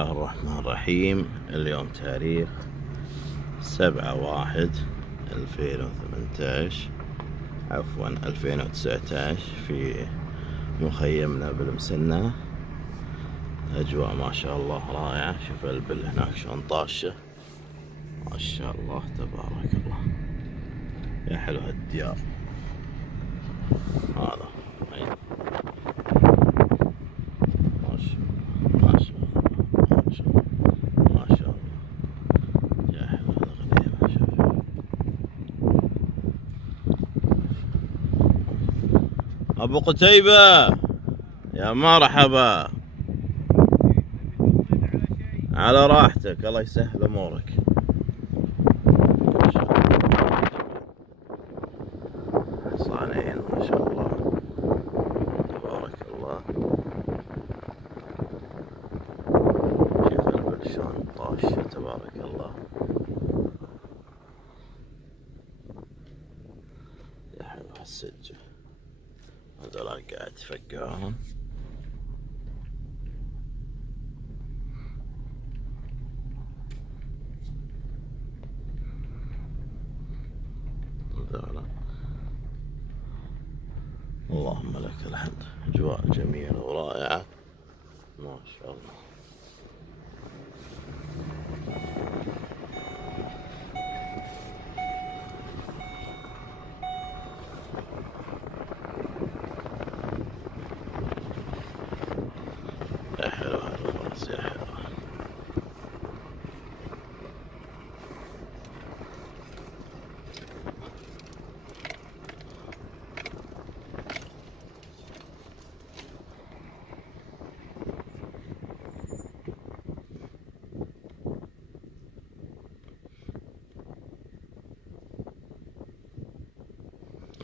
بسم الله الرحمن الرحيم. اليوم تاريخ 7/1/2018 عفوا 2019 في مخيمنا بالمسنة. أجواء ما شاء الله رائعة. شوف البل هناك شلون طاشة ما شاء الله تبارك الله. يا حلو هالديار. هذا ما شاء الله ما شاء الله ما شاء الله ما شاء الله. يا حلو الغنيمة. شوف أبو قتيبة يا مرحبا. على راحتك الله يسهل أمورك. حصانين ما شاء الله تبارك الله. شوف البل شلون طاشة تبارك الله. يا حلو هالسجة. هذول قاعد يفقعون. هذول اللهم لك الحمد. أجواء جميلة ورائعة ما شاء الله. يا حلو هالفرس يا حلو.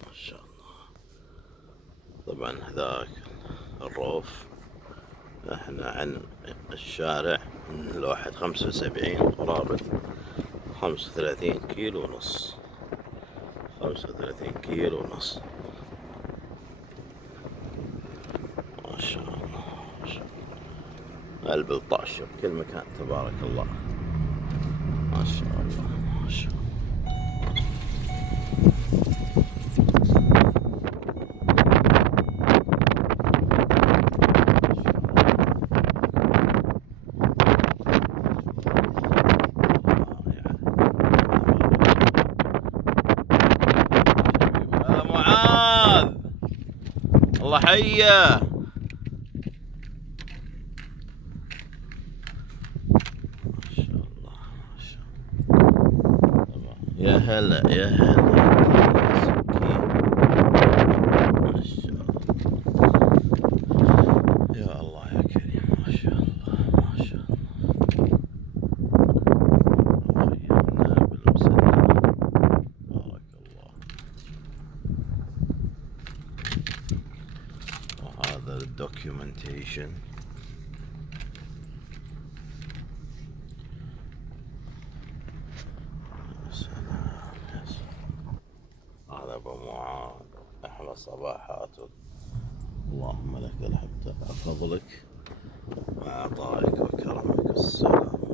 ما شاء الله. طبعا هذاك الروف. احنا عن الشارع من الواحد 75 قرابة 35 كيلو ونص. 35 كيلو ونص ما شاء الله ما شاء الله. البل طاشة بكل مكان تبارك الله ما شاء الله ما شاء الله. الله حيه. ما شاء الله ما شاء الله. يا هلا يا هلا ما شاء الله. يا الله يا كريم ما شاء الله ما شاء الله. خيمنا بالمسنة بارك الله. وهذا الدوكيومنتيشن. هذا ابو معاذ. احلى صباحاتك. اللهم لك الحمد على فضلك وعطائك وكرمك. السلام.